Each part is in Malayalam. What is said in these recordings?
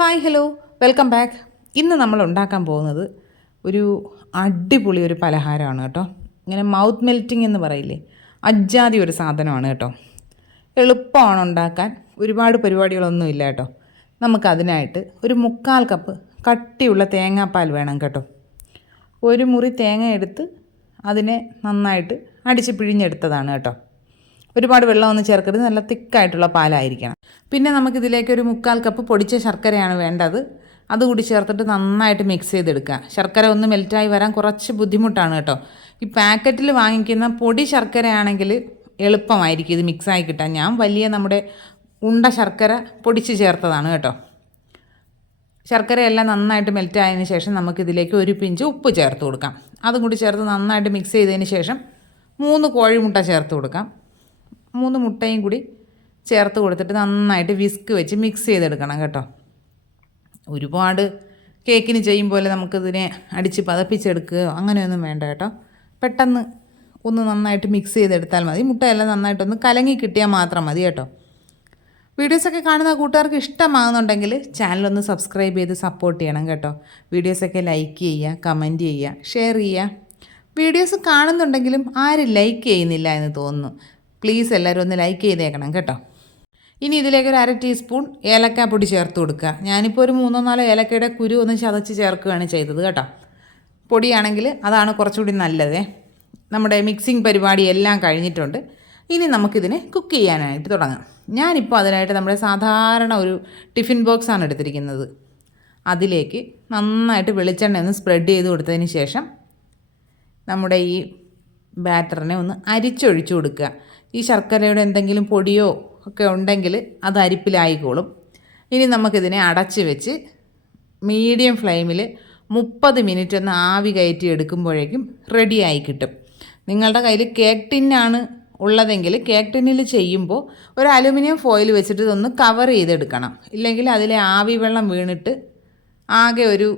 ഹായ് ഹലോ വെൽക്കം ബാക്ക് ഇന്ന് നമ്മൾ ഉണ്ടാക്കാൻ പോകുന്നത് ഒരു അടിപൊളി ഒരു പലഹാരമാണ് കേട്ടോ. ഇങ്ങനെ മൗത്ത് മെൽറ്റിംഗ് എന്ന് പറയില്ലേ? അജ്ജാതി ഒരു സാധനമാണ് കേട്ടോ. എളുപ്പമാണ് ഉണ്ടാക്കാൻ. ഒരുപാട് പരിപാടികളൊന്നും ഇല്ല കേട്ടോ. നമുക്കതിനായിട്ട് ഒരു മുക്കാൽ കപ്പ് കട്ടിയുള്ള തേങ്ങാപ്പാൽ വേണം കേട്ടോ. ഒരു മുറി തേങ്ങ എടുത്ത് അതിനെ നന്നായിട്ട് അടിച്ച് പിഴിഞ്ഞെടുത്തതാണ് കേട്ടോ. ഒരുപാട് വെള്ളമൊന്നും ചേർക്കരുത്. നല്ല തിക്കായിട്ടുള്ള പാലായിരിക്കണം. പിന്നെ നമുക്കിതിലേക്ക് ഒരു മുക്കാൽ കപ്പ് പൊടിച്ച ശർക്കരയാണ് വേണ്ടത്. അതുകൂടി ചേർത്തിട്ട് നന്നായിട്ട് മിക്സ് ചെയ്തെടുക്കുക. ശർക്കര ഒന്ന് മെൽറ്റായി വരാൻ കുറച്ച് ബുദ്ധിമുട്ടാണ് കേട്ടോ. ഈ പാക്കറ്റിൽ വാങ്ങിക്കുന്ന പൊടി ശർക്കരയാണെങ്കിൽ എളുപ്പമായിരിക്കും ഇത് മിക്സായി കിട്ടാൻ. ഞാൻ വലിയ നമ്മുടെ ഉണ്ട ശർക്കര പൊടിച്ച് ചേർത്തതാണ് കേട്ടോ. ശർക്കരയെല്ലാം നന്നായിട്ട് മെൽറ്റ് ആയതിനു ശേഷം നമുക്കിതിലേക്ക് ഒരു പിഞ്ച് ഉപ്പ് ചേർത്ത് കൊടുക്കാം. അതും കൂടി ചേർത്ത് നന്നായിട്ട് മിക്സ് ചെയ്തതിന് ശേഷം മൂന്ന് കോഴിമുട്ട ചേർത്ത് കൊടുക്കാം. മൂന്ന് മുട്ടയും കൂടി ചേർത്ത് കൊടുത്തിട്ട് നന്നായിട്ട് വിസ്ക് വെച്ച് മിക്സ് ചെയ്തെടുക്കണം കേട്ടോ. ഒരുപാട് കേക്കിന് ചെയ്യും പോലെ നമുക്കിതിനെ അടിച്ച് പതപ്പിച്ചെടുക്കുകയോ അങ്ങനെയൊന്നും വേണ്ട കേട്ടോ. പെട്ടെന്ന് ഒന്ന് നന്നായിട്ട് മിക്സ് ചെയ്തെടുത്താൽ മതി. മുട്ടയെല്ലാം നന്നായിട്ടൊന്ന് കലങ്ങി കിട്ടിയാൽ മാത്രം മതി കേട്ടോ. വീഡിയോസൊക്കെ കാണുന്ന കൂട്ടുകാർക്ക് ഇഷ്ടമാകുന്നുണ്ടെങ്കിൽ ചാനലൊന്ന് സബ്സ്ക്രൈബ് ചെയ്ത് സപ്പോർട്ട് ചെയ്യണം കേട്ടോ. വീഡിയോസൊക്കെ ലൈക്ക് ചെയ്യുക കമന്റ് ചെയ്യുക ഷെയർ ചെയ്യുക. വീഡിയോസ് കാണുന്നുണ്ടെങ്കിലും ആരും ലൈക്ക് ചെയ്യുന്നില്ല എന്ന് തോന്നുന്നു. പ്ലീസ് എല്ലാവരും ഒന്ന് ലൈക്ക് ചെയ്തേക്കണം കേട്ടോ. ഇനി ഇതിലേക്ക് ഒരു അര ടീസ്പൂൺ ഏലക്ക പൊടി ചേർത്ത് കൊടുക്കുക. ഞാനിപ്പോൾ ഒരു മൂന്നോ നാലോ ഏലക്കയുടെ കുരു ഒന്ന് ചതച്ച് ചേർക്കുകയാണ് ചെയ്തത് കേട്ടോ. പൊടിയാണെങ്കിൽ അതാണ് കുറച്ചുകൂടി നല്ലത്. നമ്മുടെ മിക്സിംഗ് പരിപാടി എല്ലാം കഴിഞ്ഞിട്ടുണ്ട്. ഇനി നമുക്കിതിനെ കുക്ക് ചെയ്യാനായിട്ട് തുടങ്ങാം. ഞാനിപ്പോൾ അതിനായിട്ട് നമ്മുടെ സാധാരണ ഒരു ടിഫിൻ ബോക്സാണ് എടുത്തിരിക്കുന്നത്. അതിലേക്ക് നന്നായിട്ട് വെളിച്ചെണ്ണ ഒന്ന് സ്പ്രെഡ് ചെയ്ത് കൊടുത്തതിന് ശേഷം നമ്മുടെ ഈ ബാറ്ററിനെ ഒന്ന് അരിച്ചൊഴിച്ചു കൊടുക്കുക. ഈ ശർക്കരയുടെ എന്തെങ്കിലും പൊടിയോ ഒക്കെ ഉണ്ടെങ്കിൽ അത് അരിപ്പിലായിക്കോളും. ഇനി നമുക്കിതിനെ അടച്ച് വെച്ച് മീഡിയം ഫ്ലെയിമിൽ മുപ്പത് മിനിറ്റ് ഒന്ന് ആവി കയറ്റി എടുക്കുമ്പോഴേക്കും റെഡിയായി കിട്ടും. നിങ്ങളുടെ കയ്യിൽ കേക്ക് ടിന്നാണ് ഉള്ളതെങ്കിൽ കേക്ക് ടിന്നിൽ ചെയ്യുമ്പോൾ ഒരു അലുമിനിയം ഫോയിൽ വെച്ചിട്ട് ഇതൊന്ന് കവർ ചെയ്തെടുക്കണം. ഇല്ലെങ്കിൽ അതിലെ ആവി വെള്ളം വീണിട്ട് ആകെ ഒരു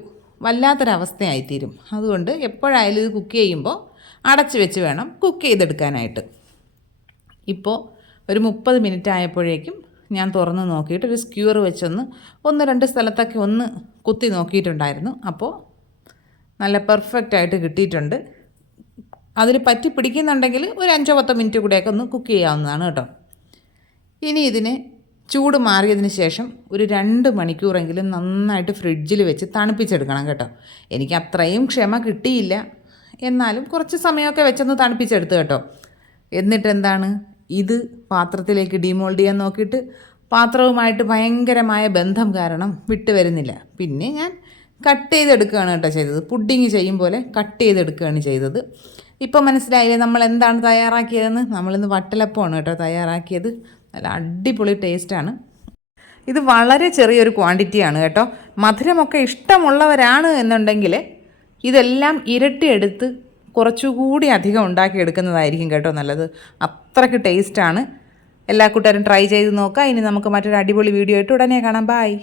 വല്ലാത്തൊരവസ്ഥയായിത്തീരും. അതുകൊണ്ട് എപ്പോഴായാലും ഇത് കുക്ക് ചെയ്യുമ്പോൾ അടച്ച് വെച്ച് വേണം കുക്ക് ചെയ്തെടുക്കാനായിട്ട്. ഇപ്പോൾ ഒരു മുപ്പത് മിനിറ്റ് ആയപ്പോഴേക്കും ഞാൻ തുറന്ന് നോക്കിയിട്ട് ഒരു സ്ക്യൂർ വെച്ചൊന്ന് ഒന്ന് രണ്ട് സ്ഥലത്തൊക്കെ ഒന്ന് കുത്തി നോക്കിയിട്ടുണ്ടായിരുന്നു. അപ്പോൾ നല്ല പെർഫെക്റ്റ് ആയിട്ട് കിട്ടിയിട്ടുണ്ട്. അതിൽ പറ്റി പിടിക്കുന്നുണ്ടെങ്കിൽ ഒരു അഞ്ചോ പത്തോ മിനിറ്റ് കൂടെയൊക്കെ ഒന്ന് കുക്ക് ചെയ്യാവുന്നതാണ് കേട്ടോ. ഇനി ഇതിനെ ചൂട് മാറിയതിന് ശേഷം ഒരു രണ്ട് മണിക്കൂറെങ്കിലും നന്നായിട്ട് ഫ്രിഡ്ജിൽ വെച്ച് തണുപ്പിച്ചെടുക്കണം കേട്ടോ. എനിക്ക് അത്രയും ക്ഷമ കിട്ടിയില്ല. എന്നാലും കുറച്ച് സമയമൊക്കെ വെച്ചൊന്ന് തണുപ്പിച്ചെടുത്ത് കേട്ടോ. എന്നിട്ട് എന്താണ് ഇത് പാത്രത്തിലേക്ക് ഡിമോൾഡ് ചെയ്യാൻ നോക്കിയിട്ട് പാത്രവുമായിട്ട് ഭയങ്കരമായ ബന്ധം കാരണം വിട്ടു വരുന്നില്ല പിന്നെ ഞാൻ കട്ട് ചെയ്തെടുക്കുകയാണ് കേട്ടോ ചെയ്തത്. പുഡിങ് ചെയ്യും പോലെ കട്ട് ചെയ്തെടുക്കുകയാണ് ചെയ്തത്. ഇപ്പോൾ മനസ്സിലായില്ലേ നമ്മൾ എന്താണ് തയ്യാറാക്കിയതെന്ന്? നമ്മളിന്ന് വട്ടലപ്പമാണ് കേട്ടോ തയ്യാറാക്കിയത്. നല്ല അടിപൊളി ടേസ്റ്റാണ് ഇത് വളരെ ചെറിയൊരു ക്വാണ്ടിറ്റിയാണ് കേട്ടോ. മധുരമൊക്കെ ഇഷ്ടമുള്ളവരാണ് എന്നുണ്ടെങ്കിൽ ഇതെല്ലാം ഇരട്ടി എടുത്ത് കുറച്ചുകൂടി അധികം ഉണ്ടാക്കിയെടുക്കുന്നതായിരിക്കും കേട്ടോ നല്ലത്. അത്രയ്ക്ക് ടേസ്റ്റാണ് എല്ലാ കൂട്ടുകാരും ട്രൈ ചെയ്ത് നോക്കാം ഇനി നമുക്ക് മറ്റൊരു അടിപൊളി വീഡിയോ ആയിട്ട് ഉടനെ കാണാം. ബായ്